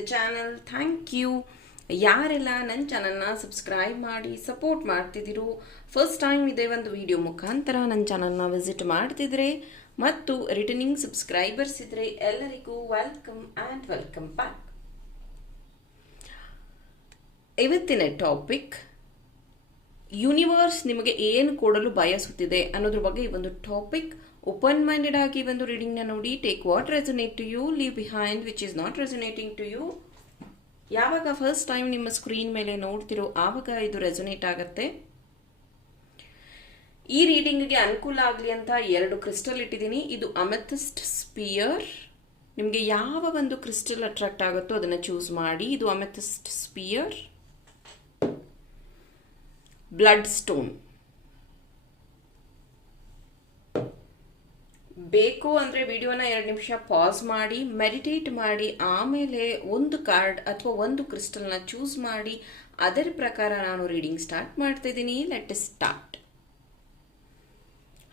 The channel thank you ಯಾರೆಲ್ಲ ನನ್ನ ಚಾನಲ್ನ ಸಬ್ಸ್ಕ್ರೈಬ್ ಮಾಡಿ ಸಪೋರ್ಟ್ ಮಾಡ್ತಿದ್ದೀರೋ ಫಸ್ಟ್ ಟೈಮ್ ಇದೇ ಒಂದು ವಿಡಿಯೋ ಮುಖಾಂತರ ನನ್ನ ಚಾನಲ್ನ ವಿಸಿಟ್ ಮಾಡ್ತಿದ್ರೆ ಮತ್ತು ರಿಟರ್ನಿಂಗ್ ಸಬ್ಸ್ಕ್ರೈಬರ್ಸ್ ಇದ್ರೆ ಎಲ್ಲರಿಗೂ ವೆಲ್ಕಮ್ ಆ್ಯಂಡ್ ವೆಲ್ಕಮ್ ಬ್ಯಾಕ್ ಇವತ್ತಿನ ಟಾಪಿಕ್ ಯೂನಿವರ್ಸ್ ನಿಮಗೆ ಏನು ಕೊಡಲು ಬಯಸುತ್ತಿದೆ ಅನ್ನೋದ್ರ ಬಗ್ಗೆ ಈ ಒಂದು ಟಾಪಿಕ್ ಓಪನ್ ಮೈಂಡೆಡ್ ಆಗಿ ಒಂದು ರೀಡಿಂಗ್ನ ನೋಡಿ take what resonate to you leave behind which is not resonating to you ಯಾವಾಗ ಫಸ್ಟ್ ಟೈಮ್ ನಿಮ್ಮ ಸ್ಕ್ರೀನ್ ಮೇಲೆ ನೋಡ್ತಿರೋ, ಆವಾಗ ಇದು ರೆಸನೇಟ್ ಆಗುತ್ತೆ. ಈ ರೀಡಿಂಗ್ಗೆ ಅನುಕೂಲ ಆಗಲಿ ಅಂತ ಎರಡು ಕ್ರಿಸ್ಟಲ್ ಇಟ್ಟಿದ್ದೀನಿ. ಇದು ಅಮೆಥಿಸ್ಟ್ ಸ್ಪಿಯರ್ ನಿಮಗೆ ಯಾವ ಒಂದು ಕ್ರಿಸ್ಟಲ್ ಅಟ್ರಾಕ್ಟ್ ಆಗುತ್ತೋ ಅದನ್ನು ಚೂಸ್ ಮಾಡಿ. ಇದು ಅಮೆಥಿಸ್ಟ್ ಸ್ಪಿಯರ್ ಬ್ಲಡ್ ಸ್ಟೋನ್ ಬೇಕು ಅಂದರೆ ವಿಡಿಯೋನ ಎರಡು ನಿಮಿಷ ಪಾಸ್ ಮಾಡಿ ಮೆಡಿಟೇಟ್ ಮಾಡಿ, ಆಮೇಲೆ ಒಂದು ಕಾರ್ಡ್ ಅಥವಾ ಒಂದು ಕ್ರಿಸ್ಟಲ್ನ ಚೂಸ್ ಮಾಡಿ, ಅದರ ಪ್ರಕಾರ ನಾನು ರೀಡಿಂಗ್ ಸ್ಟಾರ್ಟ್ ಮಾಡ್ತಾ ಇದ್ದೀನಿ. Let start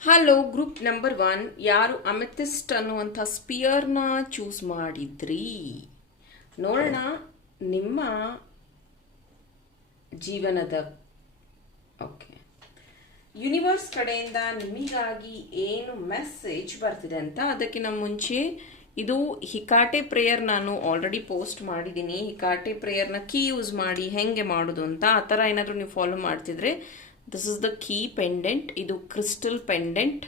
hello group number one ಯಾರು ಅಮೆಥಿಸ್ಟ್ ಅನ್ನುವಂಥ ಸ್ಪಿಯರ್ನ ಚೂಸ್ ಮಾಡಿದ್ರಿ? ನೋಡೋಣ. ನಿಮ್ಮ ಜೀವನದ ಓಕೆ ಯೂನಿವರ್ಸ್ ಕಡೆಯಿಂದ ನಿಮಗಾಗಿ ಏನು ಮೆಸೇಜ್ ಬರ್ತಿದೆ ಅಂತ ಅದಕ್ಕಿಂತ ಮುಂಚೆ ಇದು ಹಿಕಾಟೆ ಪ್ರೇಯರ್ ನಾನು ಆಲ್ರೆಡಿ ಪೋಸ್ಟ್ ಮಾಡಿದ್ದೀನಿ. ಹಿಕಾಟೆ ಪ್ರೇಯರ್ನ ಕೀ ಯೂಸ್ ಮಾಡಿ ಹೆಂಗೆ ಮಾಡೋದು ಅಂತ ಆ ಥರ ಏನಾದರೂ ನೀವು ಫಾಲೋ ಮಾಡ್ತಿದ್ರೆ this is the key pendant ಇದು ಕ್ರಿಸ್ಟಲ್ ಪೆಂಡೆಂಟ್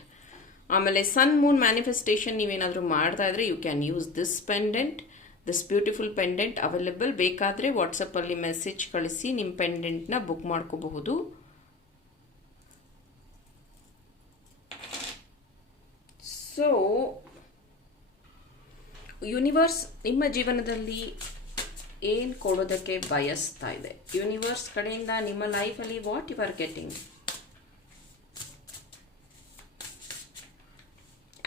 ಆಮೇಲೆ ಸನ್ ಮೂನ್ ಮ್ಯಾನಿಫೆಸ್ಟೇಷನ್ ನೀವೇನಾದರೂ ಮಾಡ್ತಾ ಇದ್ರೆ you can use this pendant this beautiful pendant available ಬೇಕಾದರೆ ವಾಟ್ಸಪ್ಪಲ್ಲಿ ಮೆಸೇಜ್ ಕಳಿಸಿ ನಿಮ್ಮ ಪೆಂಡೆಂಟ್ನ ಬುಕ್ ಮಾಡ್ಕೋಬಹುದು. ಸೊ ಯೂನಿವರ್ಸ್ ನಿಮ್ಮ ಜೀವನದಲ್ಲಿ ಏನು ಕೊಡೋದಕ್ಕೆ ಬಯಸ್ತಾ ಇದೆ? ಯೂನಿವರ್ಸ್ ಕಡೆಯಿಂದ ನಿಮ್ಮ ಲೈಫಲ್ಲಿ what you are getting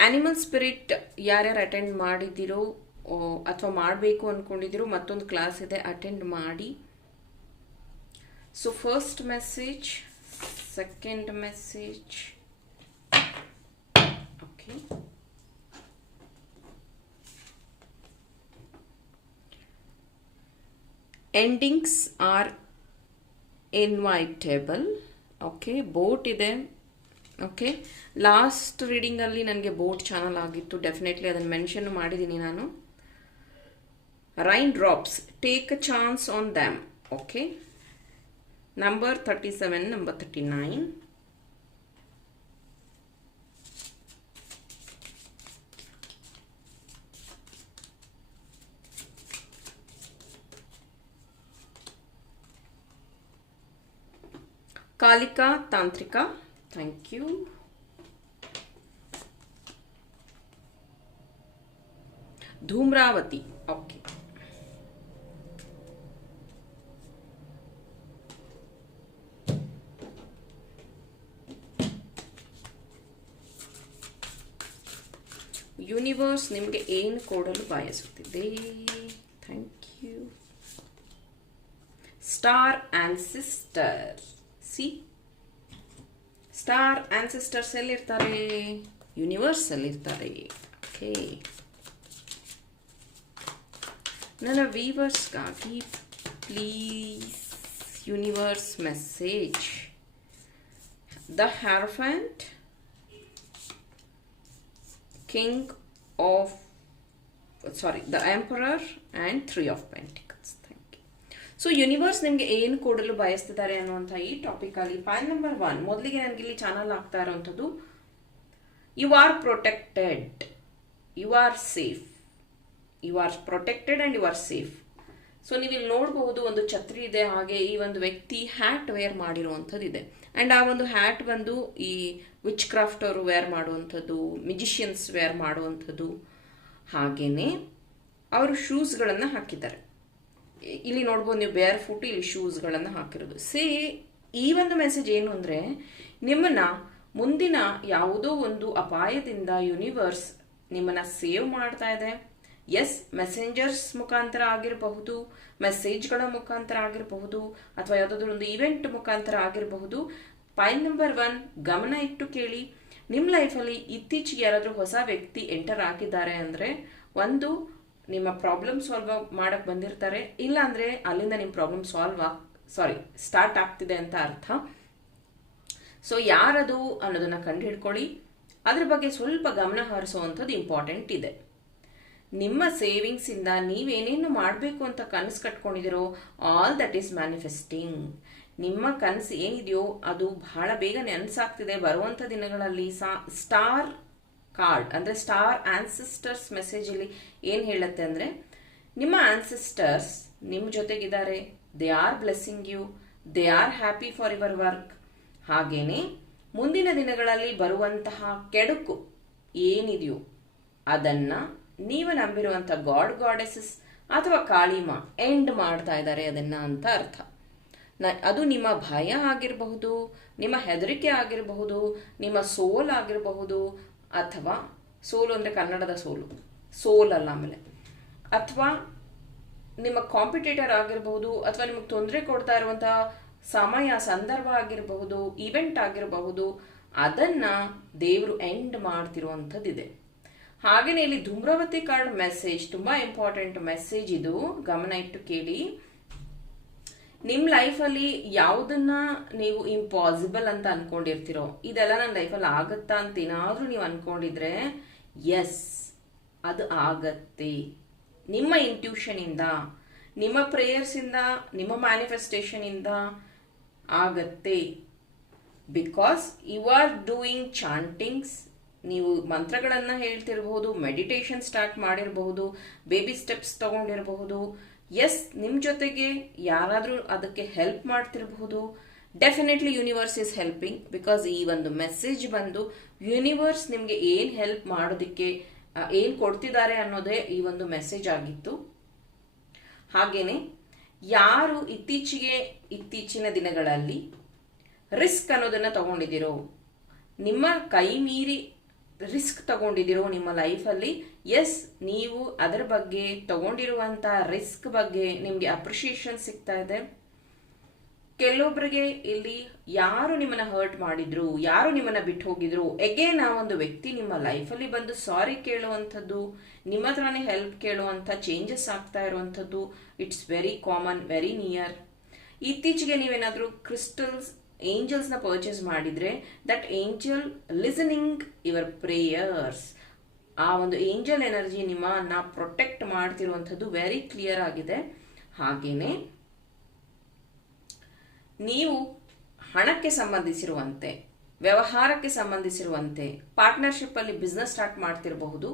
animal spirit ಯಾರ್ಯಾರು ಅಟೆಂಡ್ ಮಾಡಿದ್ದೀರೋ ಅಥವಾ ಮಾಡಬೇಕು ಅಂದ್ಕೊಂಡಿದ್ದೀರೋ ಮತ್ತೊಂದು ಕ್ಲಾಸ್ ಇದೆ ಅಟೆಂಡ್ ಮಾಡಿ. So first message second message okay endings are inevitable okay boat ಇದೆ. ಓಕೆ ಲಾಸ್ಟ್ ರೀಡಿಂಗಲ್ಲಿ ನನಗೆ ಬೋಟ್ ಚಾನಲ್ ಆಗಿತ್ತು. ಡೆಫಿನೆಟ್ಲಿ ಅದನ್ನು ಮೆನ್ಷನ್ ಮಾಡಿದ್ದೀನಿ ನಾನು. Rain drops take a chance on dam okay number thirty seven number thirty nine Kalika ತಾಂತ್ರಿಕ thank you Dhumravati okay universe ನಿಮಗೆ ಏನು ಕೊಡಲು ಬಯಸುತ್ತಿದೆ? Thank you star and sister C. Star ancestors ಎಲ್ಲಿರ್ತಾರೆ? Universe ಅಲ್ಲಿರ್ತಾರೆ. Okay ನನ್ನ ವೀವರ್ಸ್ಗಾಗಿ please universe message the hierophant king of swords the emperor and three of pentacles so universe ನಿಮಗೆ ಏನು ಕೊಡಲು ಬಯಸ್ತಿದ್ದಾರೆ ಅನ್ನುವಂಥ ಈ ಟಾಪಿಕಲ್ಲಿ ಪಾಯಿಂಟ್ ನಂಬರ್ ಒನ್ ಮೊದಲಿಗೆ ನನಗೆ ಇಲ್ಲಿ ಚಾನಲ್ ಆಗ್ತಾ ಇರೋವಂಥದ್ದು you are protected you are safe you are protected and you are safe so ನೀವು ಇಲ್ಲಿ ನೋಡಬಹುದು ಒಂದು ಛತ್ರಿ ಇದೆ, ಹಾಗೆ ಈ ಒಂದು ವ್ಯಕ್ತಿ ಹ್ಯಾಟ್ ವೇರ್ ಮಾಡಿರುವಂಥದ್ದು ಇದೆ ಆ್ಯಂಡ್ ಆ ಒಂದು ಹ್ಯಾಟ್ ಬಂದು ಈ ವಿಚ್ ಕ್ರಾಫ್ಟ್ ಅವರು ವೇರ್ ಮಾಡುವಂಥದ್ದು ಮ್ಯೂಜಿಷಿಯನ್ಸ್ ವೇರ್ ಮಾಡುವಂಥದ್ದು, ಹಾಗೇನೆ ಅವರು ಶೂಸ್ಗಳನ್ನು ಹಾಕಿದ್ದಾರೆ. ಇಲ್ಲಿ ನೋಡ್ಬೋದು ನೀವು ಬೇರ್ ಫುಟ್ ಇಲ್ಲಿ ಶೂಸ್ಗಳನ್ನು ಹಾಕಿರೋದು. ಸಿ ಈ ಒಂದು ಮೆಸೇಜ್ ಏನು ಅಂದರೆ, ನಿಮ್ಮನ್ನ ಮುಂದಿನ ಯಾವುದೋ ಒಂದು ಅಪಾಯದಿಂದ ಯೂನಿವರ್ಸ್ ನಿಮ್ಮನ್ನ ಸೇವ್ ಮಾಡ್ತಾ ಇದೆ. ಎಸ್ ಮೆಸೆಂಜರ್ಸ್ ಮುಖಾಂತರ ಆಗಿರಬಹುದು ಮೆಸೇಜ್ಗಳ ಮುಖಾಂತರ ಆಗಿರಬಹುದು, ಅಥವಾ ಯಾವುದಾದ್ರೂ ಒಂದು ಇವೆಂಟ್ ಮುಖಾಂತರ ಆಗಿರಬಹುದು. ಪಾಯಿಂಟ್ ನಂಬರ್ ಒನ್ ಗಮನ ಇಟ್ಟು ಕೇಳಿ. ನಿಮ್ಮ ಲೈಫಲ್ಲಿ ಇತ್ತೀಚೆಗೆ ಯಾರಾದರೂ ಹೊಸ ವ್ಯಕ್ತಿ ಎಂಟರ್ ಆಗಿದ್ದಾರೆ ಅಂದರೆ, ಒಂದು ನಿಮ್ಮ ಪ್ರಾಬ್ಲಮ್ ಸಾಲ್ವ್ ಮಾಡಕ್ ಬಂದಿರ್ತಾರೆ, ಇಲ್ಲ ಅಂದ್ರೆ ಅಲ್ಲಿಂದ ನಿಮ್ಮ ಪ್ರಾಬ್ಲಮ್ ಸಾಲ್ವ್ ಸಾರಿ ಸ್ಟಾರ್ಟ್ ಆಗ್ತಿದೆ ಅಂತ ಅರ್ಥ. ಸೊ ಯಾರದು ಅನ್ನೋದನ್ನ ಕಂಡು ಹಿಡ್ಕೊಳ್ಳಿ ಅದ್ರ ಬಗ್ಗೆ ಸ್ವಲ್ಪ ಗಮನ ಹರಿಸುವಂಥದ್ದು ಇಂಪಾರ್ಟೆಂಟ್ ಇದೆ. ನಿಮ್ಮ ಸೇವಿಂಗ್ಸ್ ಇಂದ ನೀವೇನೇನು ಮಾಡಬೇಕು ಅಂತ ಕನಸು ಕಟ್ಕೊಂಡಿದ್ದೀರೋ ಆಲ್ ದಟ್ ಈಸ್ ಮ್ಯಾನಿಫೆಸ್ಟಿಂಗ್ ನಿಮ್ಮ ಕನಸು ಏನಿದೆಯೋ ಅದು ಬಹಳ ಬೇಗ ನೆನಸಾಗ್ತಿದೆ ಬರುವಂಥ ದಿನಗಳಲ್ಲಿ ಸ್ಟಾರ್ ಕಾರ್ಡ್, ಅಂದರೆ ಸ್ಟಾರ್ ಆನ್ಸಿಸ್ಟರ್ಸ್ ಮೆಸೇಜ್ ಏನು ಹೇಳುತ್ತೆ ಅಂದರೆ, ನಿಮ್ಮ ಆನ್ಸಿಸ್ಟರ್ಸ್ ನಿಮ್ಮ ಜೊತೆಗಿದ್ದಾರೆ they are blessing you they are happy for your work ಹಾಗೇನೆ ಮುಂದಿನ ದಿನಗಳಲ್ಲಿ ಬರುವಂತಹ ಕೆಡುಕು ಏನಿದೆಯೋ ಅದನ್ನ ನೀವು ನಂಬಿರುವಂತ ಗಾಡ್ ಗಾಡೆಸಸ್ ಅಥವಾ ಕಾಳಿಮ ಎಂಡ್ ಮಾಡ್ತಾ ಇದ್ದಾರೆ ಅದನ್ನ ಅಂತ ಅರ್ಥ. ನ- ಅದು ನಿಮ್ಮ ಭಯ ಆಗಿರಬಹುದು, ನಿಮ್ಮ ಹೆದರಿಕೆ ಆಗಿರಬಹುದು, ನಿಮ್ಮ ಸೋಲ್ ಆಗಿರಬಹುದು ಅಥವಾ ಸೋಲು ಅಂದರೆ ಕನ್ನಡದ ಸೋಲು. ಸೋಲಲ್ಲ ಆಮೇಲೆ. ಅಥವಾ ನಿಮ್ಮ ಕಾಂಪಿಟೇಟರ್ ಆಗಿರಬಹುದು ಅಥವಾ ನಿಮಗೆ ತೊಂದರೆ ಕೊಡ್ತಾ ಇರುವಂತಹ ಸಮಯ, ಸಂದರ್ಭ ಆಗಿರಬಹುದು ಇವೆಂಟ್ ಆಗಿರಬಹುದು, ಅದನ್ನ ದೇವರು ಎಂಡ್ ಮಾಡ್ತಿರುವಂಥದ್ದಿದೆ. ಹಾಗೆಯೇ ಇಲ್ಲಿ ಧೂಮ್ರವತಿ ಕಾರ್ಡ್ ಮೆಸೇಜ್ ತುಂಬಾ ಇಂಪಾರ್ಟೆಂಟ್ ಮೆಸೇಜ್ ಇದು. ಗಮನ ಇಟ್ಟು ಕೇಳಿ. ನಿಮ್ ಲೈಫಲ್ಲಿ ಯಾವುದನ್ನ ನೀವು ಇಂಪಾಸಿಬಲ್ ಅಂತ ಅನ್ಕೊಂಡಿರ್ತೀರೋ, ಇದೆಲ್ಲ ನನ್ನ ಲೈಫಲ್ಲಿ ಆಗತ್ತಾ ಅಂತ ಏನಾದರೂ ನೀವು ಅನ್ಕೊಂಡಿದ್ರೆ ಎಸ್ ಅದು ಆಗತ್ತೆ. ನಿಮ್ಮ ಇಂಟ್ಯೂಷನ್ ಇಂದ, ನಿಮ್ಮ ಪ್ರೇಯರ್ಸ್ ಇಂದ, ನಿಮ್ಮ ಮ್ಯಾನಿಫೆಸ್ಟೇಷನ್ ಇಂದ ಆಗತ್ತೆ. Because you are doing chantings ನೀವು ಮಂತ್ರಗಳನ್ನು ಹೇಳ್ತಿರಬಹುದು ಮೆಡಿಟೇಷನ್ ಸ್ಟಾರ್ಟ್ ಮಾಡಿರಬಹುದು ಬೇಬಿ ಸ್ಟೆಪ್ಸ್ ತಗೊಂಡಿರಬಹುದು ಎಸ್ ನಿಮ್ಮ ಜೊತೆಗೆ ಯಾರಾದರೂ ಅದಕ್ಕೆ help ಮಾಡ್ತಿರಬಹುದು. Definitely universe is helping because ಈ ಒಂದು ಮೆಸೇಜ್ ಬಂದು ಯೂನಿವರ್ಸ್ ನಿಮಗೆ ಏನು ಹೆಲ್ಪ್ ಮಾಡೋದಕ್ಕೆ ಏನು ಕೊಡ್ತಿದ್ದಾರೆ ಅನ್ನೋದೇ ಈ ಒಂದು ಮೆಸೇಜ್ ಆಗಿತ್ತು. ಹಾಗೇನೆ, ಯಾರು ಇತ್ತೀಚೆಗೆ, ಇತ್ತೀಚಿನ ದಿನಗಳಲ್ಲಿ ರಿಸ್ಕ್ ಅನ್ನೋದನ್ನ ತಗೊಂಡಿದ್ದೀರೋ, ನಿಮ್ಮ ಕೈ ಮೀರಿ ರಿಸ್ಕ್ ತಗೊಂಡಿದ್ದೀರೋ ನಿಮ್ಮ ಲೈಫಲ್ಲಿ ಎಸ್, ನೀವು ಅದರ ಬಗ್ಗೆ ತಗೊಂಡಿರುವಂತ ರಿಸ್ಕ್ ಬಗ್ಗೆ ನಿಮ್ಗೆ ಅಪ್ರಿಷಿಯೇಷನ್ ಸಿಗ್ತಾ ಇದೆ. ಕೆಲವೊಬ್ಬರಿಗೆ ಇಲ್ಲಿ ಯಾರು ನಿಮ್ಮನ್ನ ಹರ್ಟ್ ಮಾಡಿದ್ರು, ಯಾರು ನಿಮ್ಮನ್ನ ಬಿಟ್ಟು ಹೋಗಿದ್ರು ಎಗೇನ್ ಆ ಒಂದು ವ್ಯಕ್ತಿ ನಿಮ್ಮ ಲೈಫಲ್ಲಿ ಬಂದು ಸಾರಿ ಕೇಳುವಂಥದ್ದು, ನಿಮ್ಮ ಹತ್ರನೇ ಹೆಲ್ಪ್ ಕೇಳುವಂಥ ಚೇಂಜಸ್ ಆಗ್ತಾ ಇರುವಂಥದ್ದು it's very common very near ಇತ್ತೀಚೆಗೆ ನೀವೇನಾದರೂ ಕ್ರಿಸ್ಟಲ್ಸ್ನ ಪರ್ಚೇಸ್ ಮಾಡಿದ್ರೆ that angel listening your prayers ಆ ಒಂದು ಏಂಜಲ್ ಎನರ್ಜಿ ನಿಮ್ಮನ್ನ ಪ್ರೊಟೆಕ್ಟ್ ಮಾಡ್ತಿರುವಂಥದ್ದು ವೆರಿ ಕ್ಲಿಯರ್ ಆಗಿದೆ. ಹಾಗೇನೆ ನೀವು ಹಣಕ್ಕೆ ಸಂಬಂಧಿಸಿರುವಂತೆ, ವ್ಯವಹಾರಕ್ಕೆ ಸಂಬಂಧಿಸಿರುವಂತೆ ಪಾರ್ಟ್ನರ್ಶಿಪ್ ಅಲ್ಲಿ ಬಿಸ್ನೆಸ್ ಸ್ಟಾರ್ಟ್ ಮಾಡ್ತಿರಬಹುದು.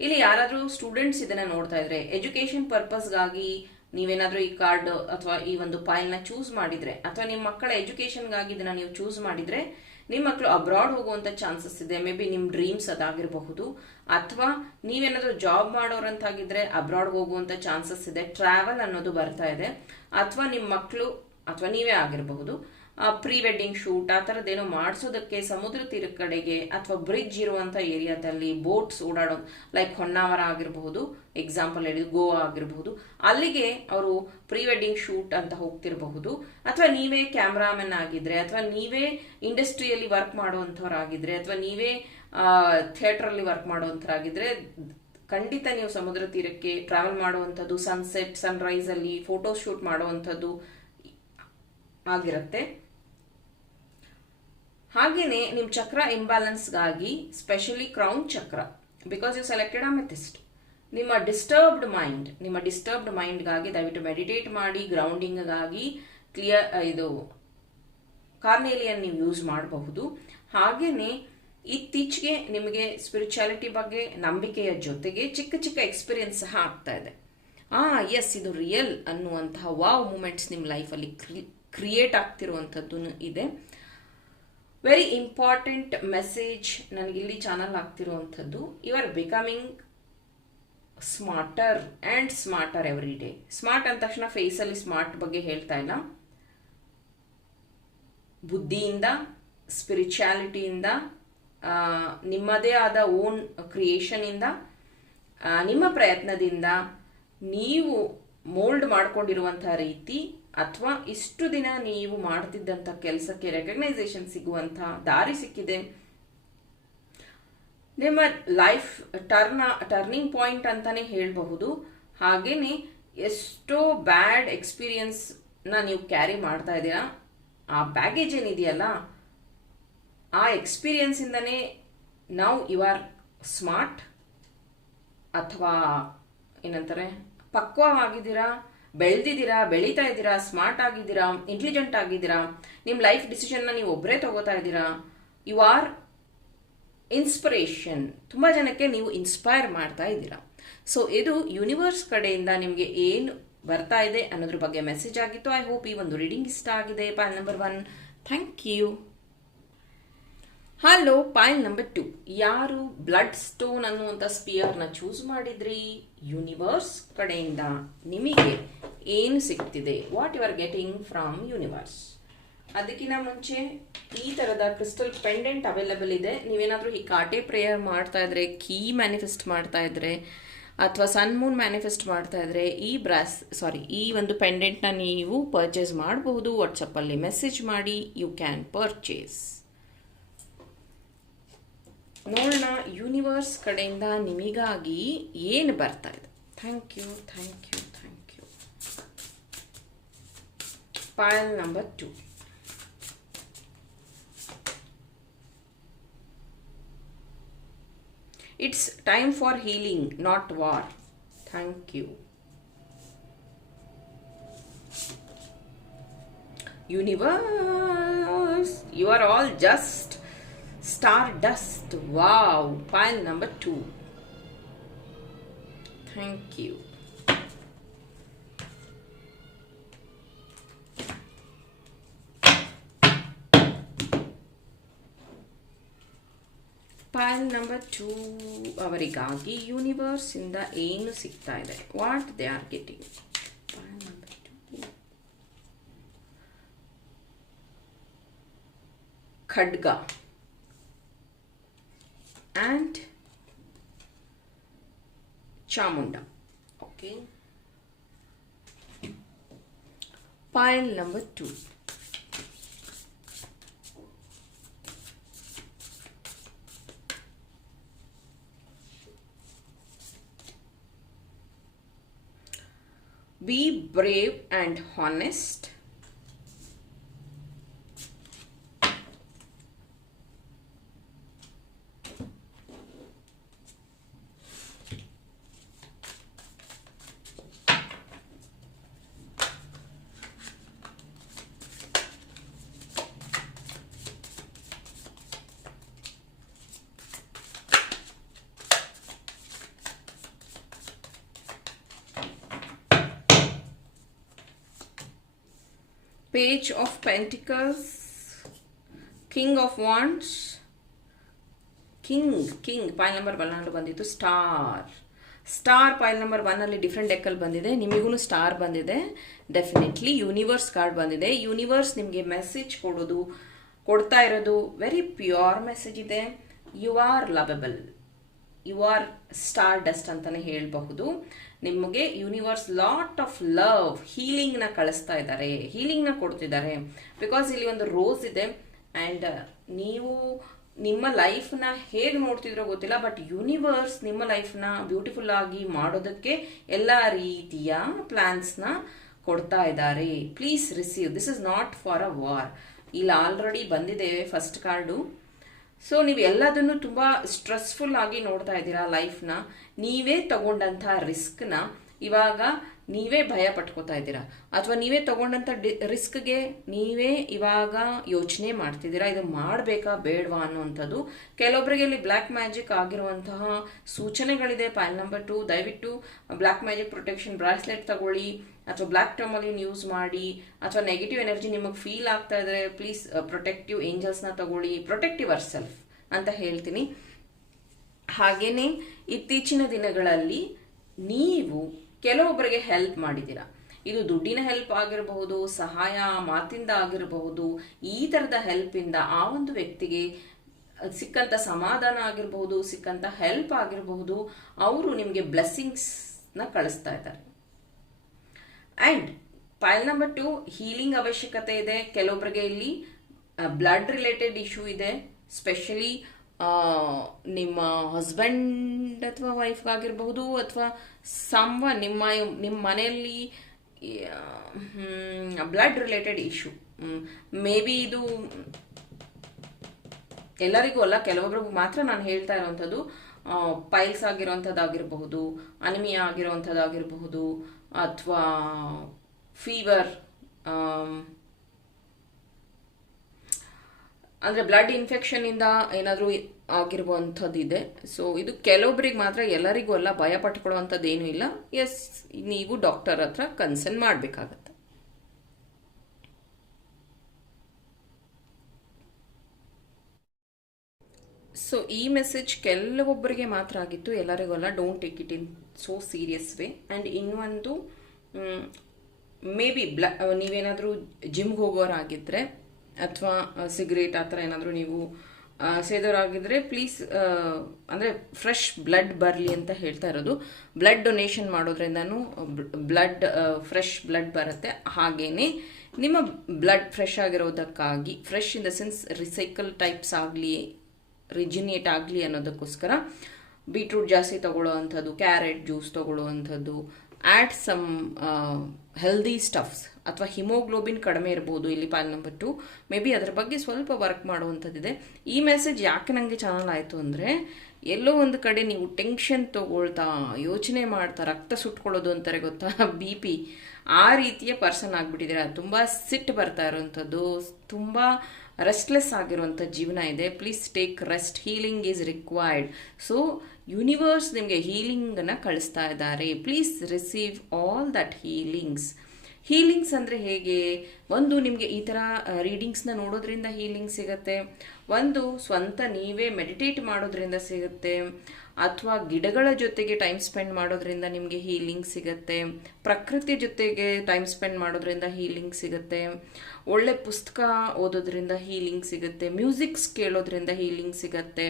ಇಲ್ಲಿ ಯಾರಾದರೂ ಸ್ಟೂಡೆಂಟ್ಸ್ ಇದನ್ನ ನೋಡ್ತಾ ಇದ್ರೆ ಎಜುಕೇಶನ್ ಪರ್ಪಸ್ಗಾಗಿ ನೀವೇನಾದ್ರೂ ಈ ಕಾರ್ಡ್ ಅಥವಾ ಈ ಒಂದು ಫೈಲ್ನ ಚೂಸ್ ಮಾಡಿದ್ರೆ, ಅಥವಾ ನಿಮ್ಮ ಮಕ್ಕಳ ಎಜುಕೇಶನ್ಗಾಗಿ ಇದನ್ನ ನೀವು ಚೂಸ್ ಮಾಡಿದ್ರೆ ನಿಮ್ಮ ಮಕ್ಕಳು ಅಬ್ರಾಡ್ ಹೋಗುವಂತ ಚಾನ್ಸಸ್ ಇದೆ. ಮೇ ಬಿ ನಿಮ್ ಡ್ರೀಮ್ಸ್ ಅದಾಗಿರಬಹುದು. ಅಥವಾ ನೀವೇನಾದರೂ ಜಾಬ್ ಮಾಡೋರಂತಾಗಿದ್ರೆ ಅಬ್ರಾಡ್ ಹೋಗುವಂತ ಚಾನ್ಸಸ್ ಇದೆ. ಟ್ರಾವೆಲ್ ಅನ್ನೋದು ಬರ್ತಾ ಇದೆ. ಅಥವಾ ನಿಮ್ಮ ಮಕ್ಕಳು ಅಥವಾ ನೀವೇ ಆಗಿರಬಹುದು. ಪ್ರೀ ವೆಡ್ಡಿಂಗ್ ಶೂಟ್, ಆ ಥರದ್ದೇನೋ ಮಾಡಿಸೋದಕ್ಕೆ ಸಮುದ್ರ ತೀರ ಕಡೆಗೆ ಅಥವಾ ಬ್ರಿಡ್ಜ್ ಇರುವಂಥ ಏರಿಯಾದಲ್ಲಿ ಬೋಟ್ಸ್ ಓಡಾಡೋ ಲೈಕ್ ಹೊನ್ನಾವರ ಆಗಿರಬಹುದು ಎಕ್ಸಾಂಪಲ್ ಹೇಳಿದ್ರು ಗೋವಾ ಆಗಿರಬಹುದು, ಅಲ್ಲಿಗೆ ಅವರು ಪ್ರೀ ವೆಡ್ಡಿಂಗ್ ಶೂಟ್ ಅಂತ ಹೋಗ್ತಿರಬಹುದು. ಅಥವಾ ನೀವೇ ಕ್ಯಾಮ್ರಾಮನ್ ಆಗಿದ್ರೆ, ಅಥವಾ ನೀವೇ ಇಂಡಸ್ಟ್ರಿಯಲ್ಲಿ ವರ್ಕ್ ಮಾಡುವಂಥವ್ರಾಗಿದ್ರೆ, ಅಥವಾ ನೀವೇ ಥಿಯೇಟರ್ ಅಲ್ಲಿ ವರ್ಕ್ ಮಾಡುವಂಥರಾಗಿದ್ರೆ ಖಂಡಿತ ನೀವು ಸಮುದ್ರ ತೀರಕ್ಕೆ ಟ್ರಾವೆಲ್ ಮಾಡುವಂಥದ್ದು ಸನ್ಸೆಟ್ ಸನ್ರೈಸಲ್ಲಿ ಫೋಟೋ ಶೂಟ್ ಮಾಡುವಂಥದ್ದು ಆಗಿರುತ್ತೆ. ಹಾಗೇನೆ ನಿಮ್ಮ ಚಕ್ರ ಇಂಬ್ಯಾಲೆನ್ಸ್ಗಾಗಿ ಸ್ಪೆಷಲಿ ಕ್ರೌನ್ ಚಕ್ರ ಬಿಕಾಸ್ ಯು ಸೆಲೆಕ್ಟೆಡ್ ಅಮೆಥಿಸ್ಟ್ ನಿಮ್ಮ ಡಿಸ್ಟರ್ಬ್ಡ್ ಮೈಂಡ್ ನಿಮ್ಮ ಡಿಸ್ಟರ್ಬ್ಡ್ ಮೈಂಡ್ಗಾಗಿ ದಯವಿಟ್ಟು ಮೆಡಿಟೇಟ್ ಮಾಡಿ ಗ್ರೌಂಡಿಂಗ್ಗಾಗಿ ಕ್ಲಿಯರ್ ಇದು ಕಾರ್ನೇಲಿಯನ್ ನೀವು ಯೂಸ್ ಮಾಡಬಹುದು. ಹಾಗೆಯೇ ಇತ್ತೀಚೆಗೆ ನಿಮಗೆ ಸ್ಪಿರಿಚುಯಾಲಿಟಿ ಬಗ್ಗೆ ನಂಬಿಕೆಯ ಜೊತೆಗೆ ಚಿಕ್ಕ ಚಿಕ್ಕ ಎಕ್ಸ್ಪೀರಿಯನ್ಸ್ ಸಹ ಆಗ್ತಾ ಇದೆ. ಆ ಎಸ್ ಇದು ರಿಯಲ್ ಅನ್ನುವಂತಹ ವಾವ್ ಮೂಮೆಂಟ್ಸ್ ನಿಮ್ಮ ಲೈಫಲ್ಲಿ ಕ್ರಿಯೇಟ್ ಆಗ್ತಿರುವಂಥದ್ದು ಇದೆ. ವೆರಿ ಇಂಪಾರ್ಟೆಂಟ್ ಮೆಸೇಜ್ ನನಗಿಲ್ಲಿ channel ಆಗ್ತಿರುವಂಥದ್ದು you are becoming smarter and smarter every day smart ಅಂದ ತಕ್ಷಣ ಫೇಸಲ್ಲಿ ಸ್ಮಾರ್ಟ್ ಬಗ್ಗೆ ಹೇಳ್ತಾ ಇಲ್ಲ. ಬುದ್ಧಿಯಿಂದ ಸ್ಪಿರಿಚುಯಾಲಿಟಿಯಿಂದ ನಿಮ್ಮದೇ ಆದ ಓನ್ ಕ್ರಿಯೇಷನಿಂದ ನಿಮ್ಮ ಪ್ರಯತ್ನದಿಂದ ನೀವು ಮೋಲ್ಡ್ ಮಾಡ್ಕೊಂಡಿರುವಂತಹ ರೀತಿ ಅಥವಾ ಇಷ್ಟು ದಿನ ನೀವು ಮಾಡ್ತಿದ್ದಂಥ ಕೆಲಸಕ್ಕೆ ರೆಕಗ್ನೈಸೇಷನ್ ಸಿಗುವಂಥ ದಾರಿ ಸಿಕ್ಕಿದೆ. ನಿಮ್ಮ ಲೈಫ್ ಟರ್ನ ಟರ್ನಿಂಗ್ ಪಾಯಿಂಟ್ ಅಂತಾನೆ ಹೇಳಬಹುದು. ಹಾಗೇನೆ ಎಷ್ಟೋ ಬ್ಯಾಡ್ ಎಕ್ಸ್ಪೀರಿಯನ್ಸ್ನ ನೀವು ಕ್ಯಾರಿ ಮಾಡ್ತಾ ಇದ್ದೀರಾ. ಆ ಬ್ಯಾಗೇಜ್ ಏನಿದೆಯಲ್ಲ, ಆ ಎಕ್ಸ್ಪೀರಿಯನ್ಸಿಂದನೇ ನಾವು ಯು ಆರ್ ಸ್ಮಾರ್ಟ್ ಅಥವಾ ಏನಂತಾರೆ, ಪಕ್ವವಾಗಿದ್ದೀರಾ. ಬೆಳೆದಿದ್ದೀರಾ, ಬೆಳೀತಾ ಇದ್ದೀರಾ ಸ್ಮಾರ್ಟ್ ಆಗಿದ್ದೀರಾ ಇಂಟೆಲಿಜೆಂಟ್ ಆಗಿದ್ದೀರಾ? ನಿಮ್ಮ ಲೈಫ್ ಡಿಸಿಷನ್ನ ನೀವು ಒಬ್ಬರೇ ತಗೋತಾ ಇದ್ದೀರಾ? ಯು ಆರ್ ಇನ್ಸ್ಪಿರೇಷನ್ ತುಂಬ ಜನಕ್ಕೆ ನೀವು ಇನ್ಸ್ಪೈರ್ ಮಾಡ್ತಾ ಇದ್ದೀರಾ. ಸೊ ಇದು ಯೂನಿವರ್ಸ್ ಕಡೆಯಿಂದ ನಿಮಗೆ ಏನು ಬರ್ತಾ ಇದೆ ಅನ್ನೋದ್ರ ಬಗ್ಗೆ ಮೆಸೇಜ್ ಆಗಿತ್ತು. ಐ ಹೋಪ್ ಈ ಒಂದು ರೀಡಿಂಗ್ ಇಷ್ಟ ಆಗಿದೆ. Pan number one thank you hello, point number two ಯಾರು ಬ್ಲಡ್ ಸ್ಟೋನ್ ಅನ್ನುವಂಥ ಸ್ಪಿಯರ್ನ ಚೂಸ್ ಮಾಡಿದ್ರಿ? ಯೂನಿವರ್ಸ್ ಕಡೆಯಿಂದ ನಿಮಗೆ ಏನು ಸಿಗ್ತಿದೆ? What you are getting from universe ಅದಕ್ಕಿಂತ ಮುಂಚೆ ಈ ಥರದ ಕ್ರಿಸ್ಟಲ್ ಪೆಂಡೆಂಟ್ ಅವೈಲಬಲ್ ಇದೆ. ನೀವೇನಾದರೂ ಈ ಕಾಟೆ ಪ್ರೇಯರ್ ಮಾಡ್ತಾ ಇದ್ರೆ ಕೀ ಮ್ಯಾನಿಫೆಸ್ಟ್ ಮಾಡ್ತಾ ಇದ್ರೆ, ಅಥವಾ ಸನ್ ಮೂನ್ ಮ್ಯಾನಿಫೆಸ್ಟ್ ಮಾಡ್ತಾ ಇದ್ರೆ, ಈ ಬ್ರಾಸ್ ಸಾರಿ ಈ ಒಂದು ಪೆಂಡೆಂಟ್ನ ನೀವು ಪರ್ಚೇಸ್ ಮಾಡಬಹುದು ವಾಟ್ಸಪ್ಪಲ್ಲಿ ಮೆಸೇಜ್ ಮಾಡಿ ಯು ಕ್ಯಾನ್ ಪರ್ಚೇಸ್ ನೋಡೋಣ ಯೂನಿವರ್ಸ್ ಕಡೆಯಿಂದ ನಿಮಗಾಗಿ ಏನು ಬರ್ತಾ ಇದೆ. Thank you thank you thank you pile number two it's time for healing not war thank you universe you are all just Stardust. Wow. Pile number two. Thank you. Pile number two ಅವರಿಗಾಗಿ universe ಏನು ಸಿಗ್ತಾ ಇದೆ what they are getting pile number two ಖಡ್ಗ and Chamunda. Okay. Pile number two. Be brave and honest. Page of Pentacles, King of Wands, king king pile number one ಅಲ್ಲಿ ಬಂದಿತ್ತು star star pile number one ಅಲ್ಲಿ different ಡೆಕ್ಕಲ್ಲಿ ಬಂದಿದೆ. ನಿಮಗೂ star ಬಂದಿದೆ. Definitely universe card ಬಂದಿದೆ. Universe ನಿಮಗೆ message ಕೊಡೋದು ಕೊಡ್ತಾ ಇರೋದು ವೆರಿ ಪ್ಯೂರ್ ಮೆಸೇಜ್ ಇದೆ. You are lovable you are stardust ಅಂತಾನೆ ಹೇಳಬಹುದು. ನಿಮಗೆ ಯೂನಿವರ್ಸ್ ಲಾಟ್ ಆಫ್ ಲವ್ ಹೀಲಿಂಗ್ನ ಕಳಿಸ್ತಾ ಇದ್ದಾರೆ. ಹೀಲಿಂಗ್ನ ಕೊಡ್ತಿದ್ದಾರೆ. ಬಿಕಾಸ್ ಇಲ್ಲಿ ಒಂದು ರೋಸ್ ಇದೆ ಆ್ಯಂಡ್ ನೀವು ನಿಮ್ಮ ಲೈಫ್ನ ಹೇಗೆ ನೋಡ್ತಿದ್ರೋ ಗೊತ್ತಿಲ್ಲ ಬಟ್ ಯೂನಿವರ್ಸ್ ನಿಮ್ಮ ಲೈಫ್ನ ಬ್ಯೂಟಿಫುಲ್ ಆಗಿ ಮಾಡೋದಕ್ಕೆ ಎಲ್ಲ ರೀತಿಯ ಪ್ಲಾನ್ಸ್ನ ಕೊಡ್ತಾ ಇದ್ದಾರೆ. Please receive this is not for a war ಇಲ್ಲಿ ಆಲ್ರೆಡಿ ಬಂದಿದೆ ಫಸ್ಟ್ ಕಾರ್ಡು ಸೊ ನೀವು ಎಲ್ಲದನ್ನು ತುಂಬ ಸ್ಟ್ರೆಸ್ಫುಲ್ ಆಗಿ ನೋಡ್ತಾ ಇದ್ದೀರಾ ಲೈಫ್ನ ನೀವೇ ತಗೊಂಡಂಥ ರಿಸ್ಕ್ನ ಇವಾಗ ನೀವೇ ಭಯ ಪಟ್ಕೋತಾ ಇದ್ದೀರಾ? ಅಥವಾ ನೀವೇ ತಗೊಂಡಂಥ ಡಿ, ರಿಸ್ಕ್ಗೆ ನೀವೇ ಇವಾಗ ಯೋಚನೆ ಮಾಡ್ತಿದ್ದೀರಾ? ಇದು ಮಾಡಬೇಕಾ ಬೇಡವಾ ಅನ್ನುವಂಥದ್ದು ಕೆಲವೊಬ್ಬರಿಗೆ ಇಲ್ಲಿ ಬ್ಲ್ಯಾಕ್ ಮ್ಯಾಜಿಕ್ ಆಗಿರುವಂತಹ ಸೂಚನೆಗಳಿದೆ. ಪೈಲ್ ನಂಬರ್ ಟು, ದಯವಿಟ್ಟು ಬ್ಲ್ಯಾಕ್ ಮ್ಯಾಜಿಕ್ ಪ್ರೊಟೆಕ್ಷನ್ ಬ್ರಾಸ್ಲೆಟ್ ತಗೊಳ್ಳಿ, ಅಥವಾ ಬ್ಲ್ಯಾಕ್ ಟರ್ಮಲಿನ್ ಯೂಸ್ ಮಾಡಿ, ಅಥವಾ ನೆಗೆಟಿವ್ ಎನರ್ಜಿ ನಿಮಗೆ ಫೀಲ್ ಆಗ್ತಾ ಇದ್ರೆ ಪ್ಲೀಸ್ ಪ್ರೊಟೆಕ್ಟಿವ್ ಏಂಜಲ್ಸ್ನ ತಗೊಳ್ಳಿ. ಪ್ರೊಟೆಕ್ಟಿವ್ ಅವರ್ ಸೆಲ್ಫ್ ಅಂತ ಹೇಳ್ತೀನಿ. ಹಾಗೇನೆ ಇತ್ತೀಚಿನ ದಿನಗಳಲ್ಲಿ ನೀವು ಕೆಲವೊಬ್ಬರಿಗೆ ಹೆಲ್ಪ್ ಮಾಡಿದ್ದೀರಾ? ಇದು ದುಡ್ಡಿನ ಹೆಲ್ಪ್ ಆಗಿರಬಹುದು, ಸಹಾಯ ಮಾತಿಂದ ಆಗಿರಬಹುದು, ಈ ಥರದ ಹೆಲ್ಪಿಂದ ಆ ಒಂದು ವ್ಯಕ್ತಿಗೆ ಸಿಕ್ಕಂಥ ಸಮಾಧಾನ ಆಗಿರಬಹುದು ಸಿಕ್ಕಂಥ ಹೆಲ್ಪ್ ಆಗಿರಬಹುದು, ಅವರು ನಿಮಗೆ ಬ್ಲೆಸ್ಸಿಂಗ್ಸ್ನ ಕಳಿಸ್ತಾ ಇದ್ದಾರೆ. And pile number two healing ಅವಶ್ಯಕತೆ ಇದೆ. ಕೆಲವೊಬ್ಬರಿಗೆ ಇಲ್ಲಿ ಬ್ಲಡ್ ರಿಲೇಟೆಡ್ ಇಶ್ಯೂ ಇದೆ. ಸ್ಪೆಷಲಿ ನಿಮ್ಮ ಹಸ್ಬೆಂಡ್ ಅಥವಾ ವೈಫ್ಗಾಗಿರಬಹುದು ಅಥವಾ ಸಮ್ವ ನಿಮ್ಮ ನಿಮ್ಮ ಮನೆಯಲ್ಲಿ blood related issue may be ಇದು ಎಲ್ಲರಿಗೂ ಅಲ್ಲ, ಕೆಲವೊಬ್ರಿಗೂ ಮಾತ್ರ ನಾನು ಹೇಳ್ತಾ ಇರುವಂಥದ್ದು ಪೈಲ್ಸ್ ಆಗಿರುವಂಥದ್ದಾಗಿರಬಹುದು ಅನಿಮಿಯಾ ಆಗಿರುವಂಥದ್ದಾಗಿರಬಹುದು, ಅಥವಾ ಫೀವರ್ ಅಂದರೆ ಬ್ಲಡ್ ಇನ್ಫೆಕ್ಷನಿಂದ ಏನಾದರೂ ಆಗಿರುವಂಥದ್ದು ಇದೆ ಸೊ ಇದು ಕೆಲವೊಬ್ಬರಿಗೆ ಮಾತ್ರ ಎಲ್ಲರಿಗೂ ಅಲ್ಲ, ಭಯ ಪಟ್ಕೊಳ್ಳುವಂಥದ್ದು ಏನೂ ಇಲ್ಲ. ಎಸ್ ನೀವು ಡಾಕ್ಟರ್ ಹತ್ರ ಕನ್ಸರ್ನ್ ಮಾಡಬೇಕಾಗತ್ತೆ. ಸೊ ಈ ಮೆಸೇಜ್ ಕೆಲವೊಬ್ಬರಿಗೆ ಮಾತ್ರ ಆಗಿತ್ತು, ಎಲ್ಲರಿಗೂ ಅಲ್ಲ. Don't take it in so serious way and ಇನ್ನೊಂದು ಮೇ ಬಿ ಬ್ಲ, ನೀವೇನಾದರೂ ಜಿಮ್ಗೆ ಹೋಗೋರಾಗಿದ್ದರೆ ಅಥವಾ ಸಿಗರೇಟ್ ಆ ಥರ ಏನಾದರೂ ನೀವು ಸೇದೋರಾಗಿದ್ದರೆ ಪ್ಲೀಸ್ ಅಂದರೆ ಫ್ರೆಶ್ ಬ್ಲಡ್ ಬರಲಿ ಅಂತ ಹೇಳ್ತಾ ಇರೋದು. ಬ್ಲಡ್ ಡೊನೇಷನ್ ಮಾಡೋದ್ರಿಂದನೂ ಬ್ಲಡ್ ಫ್ರೆಶ್ ಬ್ಲಡ್ ಬರುತ್ತೆ. ಹಾಗೇನೆ ನಿಮ್ಮ blood fresh ಆಗಿರೋದಕ್ಕಾಗಿ fresh in the sense recycle types ಆಗಲಿ ರಿಜಿನೇಟ್ ಆಗಲಿ ಅನ್ನೋದಕ್ಕೋಸ್ಕರ ಬೀಟ್ರೂಟ್ ಜಾಸ್ತಿ ತಗೊಳ್ಳೋ ಅಂಥದ್ದು ಕ್ಯಾರೆಟ್ ಜ್ಯೂಸ್ ತಗೊಳ್ಳೋ ಅಂಥದ್ದು ಆ್ಯಡ್ ಸಮ್ ಹೆಲ್ದಿ ಸ್ಟಫ್ಸ್ ಅಥವಾ ಹಿಮೋಗ್ಲೋಬಿನ್ ಕಡಿಮೆ ಇರ್ಬೋದು. ಇಲ್ಲಿ pile number two may be ಅದ್ರ ಬಗ್ಗೆ ಸ್ವಲ್ಪ ವರ್ಕ್ ಮಾಡುವಂಥದ್ದಿದೆ. ಈ ಮೆಸೇಜ್ ಯಾಕೆ ನನಗೆ ಚಾನಲ್ ಆಯಿತು ಅಂದರೆ, ಎಲ್ಲೋ ಒಂದು ಕಡೆ ನೀವು ಟೆನ್ಷನ್ ತೊಗೊಳ್ತಾ, ಯೋಚನೆ ಮಾಡ್ತಾ, ರಕ್ತ ಸುಟ್ಕೊಳ್ಳೋದು ಅಂತಾರೆ ಗೊತ್ತಾ? ಬಿ ಪಿ ಆ ರೀತಿಯ ಪರ್ಸನ್ ಆಗಿಬಿಟ್ಟಿದ್ದೀರಾ. ತುಂಬ ಸಿಟ್ಟು ಬರ್ತಾ ಇರೋವಂಥದ್ದು, ತುಂಬ ರೆಸ್ಟ್ಲೆಸ್ ಆಗಿರುವಂಥ ಜೀವನ ಇದೆ. Please take rest healing is required so universe ನಿಮಗೆ ಹೀಲಿಂಗನ್ನು ಕಳಿಸ್ತಾ ಇದ್ದಾರೆ. Please receive all that healings healings ಅಂದರೆ ಹೇಗೆ? ಒಂದು ನಿಮಗೆ ಈ ಥರ ರೀಡಿಂಗ್ಸ್ನ ನೋಡೋದ್ರಿಂದ ಹೀಲಿಂಗ್ ಸಿಗುತ್ತೆ. ಒಂದು, ಸ್ವಂತ ನೀವೇ ಮೆಡಿಟೇಟ್ ಮಾಡೋದ್ರಿಂದ ಸಿಗುತ್ತೆ. ಅಥವಾ ಗಿಡಗಳ ಜೊತೆಗೆ ಟೈಮ್ ಸ್ಪೆಂಡ್ ಮಾಡೋದ್ರಿಂದ ನಿಮಗೆ ಹೀಲಿಂಗ್ ಸಿಗುತ್ತೆ. ಪ್ರಕೃತಿ ಜೊತೆಗೆ ಟೈಮ್ ಸ್ಪೆಂಡ್ ಮಾಡೋದ್ರಿಂದ ಹೀಲಿಂಗ್ ಸಿಗುತ್ತೆ. ಒಳ್ಳೆ ಪುಸ್ತಕ ಓದೋದ್ರಿಂದ ಹೀಲಿಂಗ್ ಸಿಗುತ್ತೆ. ಮ್ಯೂಸಿಕ್ಸ್ ಕೇಳೋದ್ರಿಂದ ಹೀಲಿಂಗ್ ಸಿಗುತ್ತೆ.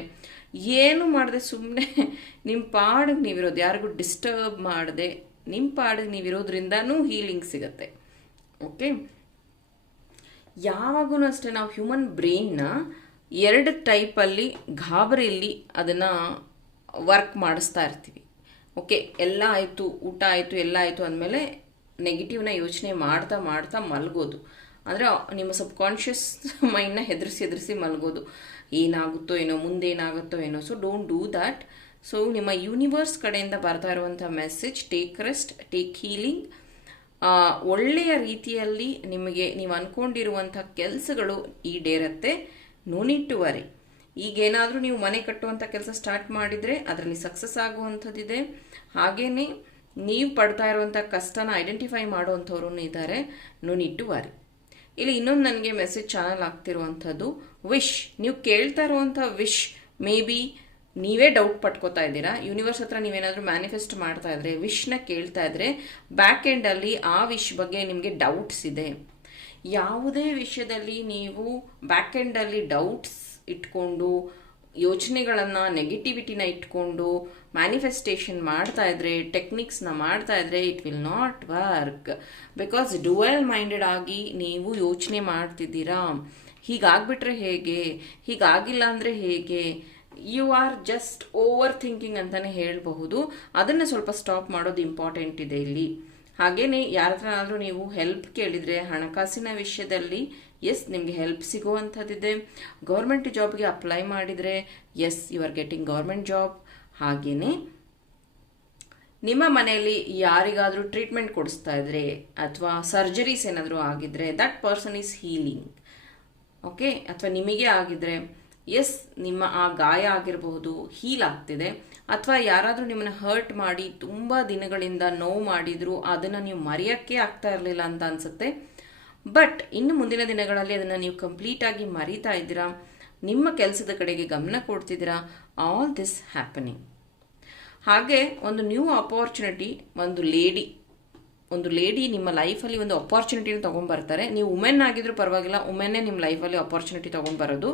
ಏನು ಮಾಡದೆ ಸುಮ್ಮನೆ ನಿಮ್ಮ ಪಾಡಿಗೆ ನೀವಿರೋದು. ಯಾರಿಗೂ ಡಿಸ್ಟರ್ಬ್ ಮಾಡದೆ ನಿಮ್ಮ ಪಾಡಿಗೆ ನೀವಿರೋದ್ರಿಂದನೂ ಹೀಲಿಂಗ್ ಸಿಗುತ್ತೆ. ಓಕೆ ಯಾವಾಗೂ ಅಷ್ಟೇ ನಾವು ಹ್ಯೂಮನ್ ಬ್ರೈನ್ನ ಎರಡು ಟೈಪಲ್ಲಿ ಗಾಬರಿಯಲ್ಲಿ ಅದನ್ನು ವರ್ಕ್ ಮಾಡಿಸ್ತಾ ಇರ್ತೀವಿ. ಓಕೆ ಎಲ್ಲ ಆಯಿತು, ಊಟ ಆಯಿತು, ಎಲ್ಲ ಆಯಿತು ಅಂದಮೇಲೆ ನೆಗೆಟಿವ್ನ ಯೋಚನೆ ಮಾಡ್ತಾ ಮಾಡ್ತಾ ಮಲಗೋದು. ಅಂದರೆ ನಿಮ್ಮ ಸಬ್ ಕಾನ್ಷಿಯಸ್ ಮೈಂಡ್ನ ಹೆದರಿಸಿ ಹೆದರಿಸಿ ಮಲಗೋದು. ಏನಾಗುತ್ತೋ ಏನೋ ಮುಂದೆ ಏನಾಗುತ್ತೋ ಏನೋ. So don't do that so ನಿಮ್ಮ ಯೂನಿವರ್ಸ್ ಕಡೆಯಿಂದ ಬರ್ತಾ ಇರುವಂಥ message take rest take healing ಒಳ್ಳೆಯ ರೀತಿಯಲ್ಲಿ ನಿಮಗೆ ನೀವು ಅಂದ್ಕೊಂಡಿರುವಂಥ ಕೆಲಸಗಳು ಈಡೇರತ್ತೆ. ನೋ ನೀಡ್ ಟು ವರಿ ಈಗೇನಾದರೂ ನೀವು ಮನೆ ಕಟ್ಟುವಂಥ ಕೆಲಸ ಸ್ಟಾರ್ಟ್ ಮಾಡಿದರೆ ಅದರಲ್ಲಿ ಸಕ್ಸಸ್ ಆಗುವಂಥದ್ದಿದೆ. ಹಾಗೆಯೇ ನೀವು ಪಡ್ತಾ ಇರುವಂಥ ಕಷ್ಟನ ಐಡೆಂಟಿಫೈ ಮಾಡುವಂಥವ್ರು ಇದ್ದಾರೆ. ನೋ ನೀಡ್ ಟು ವರಿ ಇಲ್ಲಿ ಇನ್ನೊಂದು ನನಗೆ ಮೆಸೇಜ್ ಚಾನಲ್ ಆಗ್ತಿರುವಂಥದ್ದು ವಿಶ್ ನೀವು ಕೇಳ್ತಾ ಇರುವಂಥ ವಿಶ್ ಮೇ ಬಿ ನೀವೇ ಡೌಟ್ ಪಟ್ಕೋತಾ ಇದ್ದೀರಾ? ಯೂನಿವರ್ಸ್ ಹತ್ರ ನೀವೇನಾದರೂ ಮ್ಯಾನಿಫೆಸ್ಟ್ ಮಾಡ್ತಾ ಇದ್ರೆ ವಿಶ್ನ ಕೇಳ್ತಾ ಇದ್ರೆ ಬ್ಯಾಕ್ ಎಂಡಲ್ಲಿ ಆ ವಿಶ್ ಬಗ್ಗೆ ನಿಮಗೆ ಡೌಟ್ಸ್ ಇದೆ. ಯಾವುದೇ ವಿಷಯದಲ್ಲಿ ನೀವು ಬ್ಯಾಕ್ ಎಂಡಲ್ಲಿ ಡೌಟ್ಸ್ ಇಟ್ಕೊಂಡು, ಯೋಚನೆಗಳನ್ನು ನೆಗೆಟಿವಿಟಿನ ಇಟ್ಕೊಂಡು ಮ್ಯಾನಿಫೆಸ್ಟೇಷನ್ ಮಾಡ್ತಾ ಇದ್ರೆ ಟೆಕ್ನಿಕ್ಸ್ನ ಮಾಡ್ತಾ ಇದ್ರೆ it will not work because dual minded ಆಗಿ ನೀವು ಯೋಚನೆ ಮಾಡ್ತಿದ್ದೀರಾ? ಹೀಗಾಗ್ಬಿಟ್ರೆ ಹೇಗೆ? ಹೀಗಾಗಿಲ್ಲ ಅಂದರೆ ಹೇಗೆ? You are just overthinking ಅಂತಲೇ ಹೇಳಬಹುದು. ಅದನ್ನು ಸ್ವಲ್ಪ ಸ್ಟಾಪ್ ಮಾಡೋದು ಇಂಪಾರ್ಟೆಂಟ್ ಇದೆ ಇಲ್ಲಿ. ಹಾಗೆಯೇ ಯಾರ ಹತ್ರನಾದರೂ ನೀವು ಹೆಲ್ಪ್ ಕೇಳಿದರೆ, ಹಣಕಾಸಿನ ವಿಷಯದಲ್ಲಿ ಎಸ್ ನಿಮಗೆ ಹೆಲ್ಪ್ ಸಿಗುವಂಥದ್ದಿದೆ. ಗೌರ್ಮೆಂಟ್ ಜಾಬ್ಗೆ ಅಪ್ಲೈ ಮಾಡಿದರೆ yes you are getting government job ಹಾಗೆಯೇ ನಿಮ್ಮ ಮನೆಯಲ್ಲಿ ಯಾರಿಗಾದರೂ ಟ್ರೀಟ್ಮೆಂಟ್ ಕೊಡಿಸ್ತಾ ಇದ್ರೆ, ಅಥವಾ ಸರ್ಜರೀಸ್ ಏನಾದರೂ ಆಗಿದ್ರೆ that person is healing okay ಅಥವಾ ನಿಮಗೆ ಆಗಿದ್ರೆ ಎಸ್, ನಿಮ್ಮ ಆ ಗಾಯ ಆಗಿರಬಹುದು ಹೀಲ್ ಆಗ್ತಿದೆ. ಅಥವಾ ಯಾರಾದರೂ ನಿಮ್ಮನ್ನ ಹರ್ಟ್ ಮಾಡಿ ತುಂಬ ದಿನಗಳಿಂದ ನೋವು ಮಾಡಿದ್ರು, ಅದನ್ನು ನೀವು ಮರೆಯೋಕ್ಕೆ ಆಗ್ತಾ ಇರಲಿಲ್ಲ ಅಂತ ಅನಿಸುತ್ತೆ. ಬಟ್ ಇನ್ನು ಮುಂದಿನ ದಿನಗಳಲ್ಲಿ ಅದನ್ನು ನೀವು ಕಂಪ್ಲೀಟಾಗಿ ಮರೀತಾ ಇದ್ದೀರಾ? ನಿಮ್ಮ ಕೆಲಸದ ಕಡೆಗೆ ಗಮನ ಕೊಡ್ತಿದ್ದೀರಾ? ಆಲ್ ದಿಸ್ ಹ್ಯಾಪನಿಂಗ್ ಹಾಗೆ ಒಂದು ನ್ಯೂ ಅಪೋರ್ಚುನಿಟಿ ಒಂದು ಲೇಡಿ ಒಂದು ಲೇಡಿ ನಿಮ್ಮ ಲೈಫಲ್ಲಿ ಒಂದು ಅಪಾರ್ಚುನಿಟಿನ ತೊಗೊಂಡ್ಬರ್ತಾರೆ ನೀವು ಉಮೆನ್ ಆಗಿದ್ರು ಪರವಾಗಿಲ್ಲ ಉಮೆನ್ನೇ ನಿಮ್ಮ ಲೈಫಲ್ಲಿ ಅಪಾರ್ಚುನಿಟಿ ತೊಗೊಂಡ್ಬರೋದು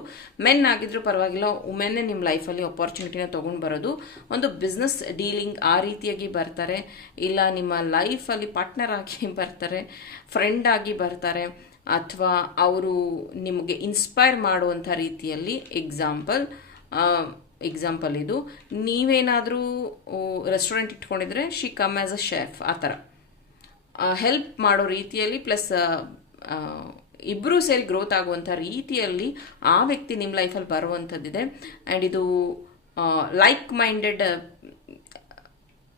ಮೆನ್ ಆಗಿದ್ರು ಪರವಾಗಿಲ್ಲ ಉಮೆನ್ನೇ ನಿಮ್ಮ ಲೈಫಲ್ಲಿ ಅಪಾರ್ಚುನಿಟಿನ ತೊಗೊಂಡ್ಬರೋದು ಒಂದು ಬಿಸ್ನೆಸ್ ಡೀಲಿಂಗ್ ಆ ರೀತಿಯಾಗಿ ಬರ್ತಾರೆ. ಇಲ್ಲ, ನಿಮ್ಮ ಲೈಫಲ್ಲಿ ಪಾರ್ಟ್ನರ್ ಆಗಿ ಬರ್ತಾರೆ ಫ್ರೆಂಡ್ ಆಗಿ ಬರ್ತಾರೆ, ಅಥವಾ ಅವರು ನಿಮಗೆ ಇನ್ಸ್ಪೈರ್ ಮಾಡುವಂಥ ರೀತಿಯಲ್ಲಿ ಎಕ್ಸಾಂಪಲ್ ಎಕ್ಸಾಂಪಲ್ ಇದು. ನೀವೇನಾದರೂ restaurant ಇಟ್ಕೊಂಡಿದ್ರೆ she come as a chef ಆ ಥರ. ಹೆಲ್ಪ್ ಮಾಡೋ ರೀತಿಯಲ್ಲಿ ಪ್ಲಸ್ ಇಬ್ಬರೂ ಸೇರಿ ಗ್ರೋತ್ ಆಗುವಂಥ ರೀತಿಯಲ್ಲಿ ಆ ವ್ಯಕ್ತಿ ನಿಮ್ಮ ಲೈಫಲ್ಲಿ ಬರುವಂಥದ್ದಿದೆ ಆ್ಯಂಡ್ ಇದು ಲೈಕ್ ಮೈಂಡೆಡ್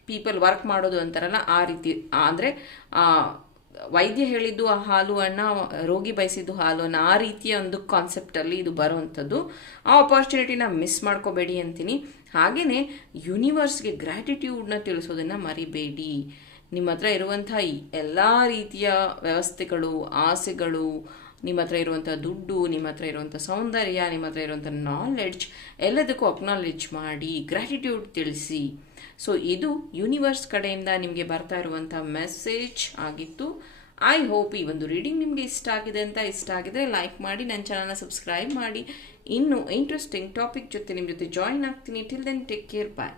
ಪೀಪಲ್ ವರ್ಕ್ ಮಾಡೋದು ಅಂತಾರಲ್ಲ, ಆ ರೀತಿ ಅಂದರೆ ವೈದ್ಯ ಹೇಳಿದ್ದು ಆ ಹಾಲು ಅನ್ನ, ರೋಗಿ ಬಯಸಿದ್ದು ಹಾಲು ಅನ್ನ, ಆ ರೀತಿಯ ಒಂದು ಕಾನ್ಸೆಪ್ಟಲ್ಲಿ ಇದು ಬರುವಂಥದ್ದು ಆ ಅಪಾರ್ಚುನಿಟಿನ ಮಿಸ್ ಮಾಡ್ಕೋಬೇಡಿ ಅಂತೀನಿ. ಹಾಗೆಯೇ ಯೂನಿವರ್ಸ್ಗೆ ಗ್ರ್ಯಾಟಿಟ್ಯೂಡ್ನ ತಿಳಿಸೋದನ್ನು ಮರಿಬೇಡಿ. ನಿಮ್ಮ ಹತ್ರ ಇರುವಂಥ ಎಲ್ಲ ರೀತಿಯ ವ್ಯವಸ್ಥೆಗಳು, ಆಸೆಗಳು, ನಿಮ್ಮ ಹತ್ರ ಇರುವಂಥ ದುಡ್ಡು, ನಿಮ್ಮ ಹತ್ರ ಇರುವಂಥ ಸೌಂದರ್ಯ, ನಿಮ್ಮ ಹತ್ರ ಇರುವಂಥ ನಾಲೆಡ್ಜ್ ಎಲ್ಲದಕ್ಕೂ ಅಕ್ನಾಲೆಡ್ಜ್ ಮಾಡಿ ಗ್ರ್ಯಾಟಿಟ್ಯೂಡ್ ತಿಳಿಸಿ. ಸೊ ಇದು ಯೂನಿವರ್ಸ್ ಕಡೆಯಿಂದ ನಿಮಗೆ ಬರ್ತಾ ಇರುವಂಥ ಮೆಸೇಜ್ ಆಗಿತ್ತು. ಐ ಹೋಪ್ ಈ ಒಂದು ರೀಡಿಂಗ್ ನಿಮಗೆ ಇಷ್ಟ ಆಗಿದೆ ಅಂತ ಇಷ್ಟ ಆಗಿದ್ರೆ ಲೈಕ್ ಮಾಡಿ, ನನ್ನ ಚಾನಲ್ನ ಸಬ್ಸ್ಕ್ರೈಬ್ ಮಾಡಿ. ಇನ್ನು ಇಂಟ್ರೆಸ್ಟಿಂಗ್ ಟಾಪಿಕ್ ಜೊತೆ ನಿಮ್ಮ ಜೊತೆ ಜಾಯಿನ್ ಆಗ್ತೀನಿ. Till then take care bye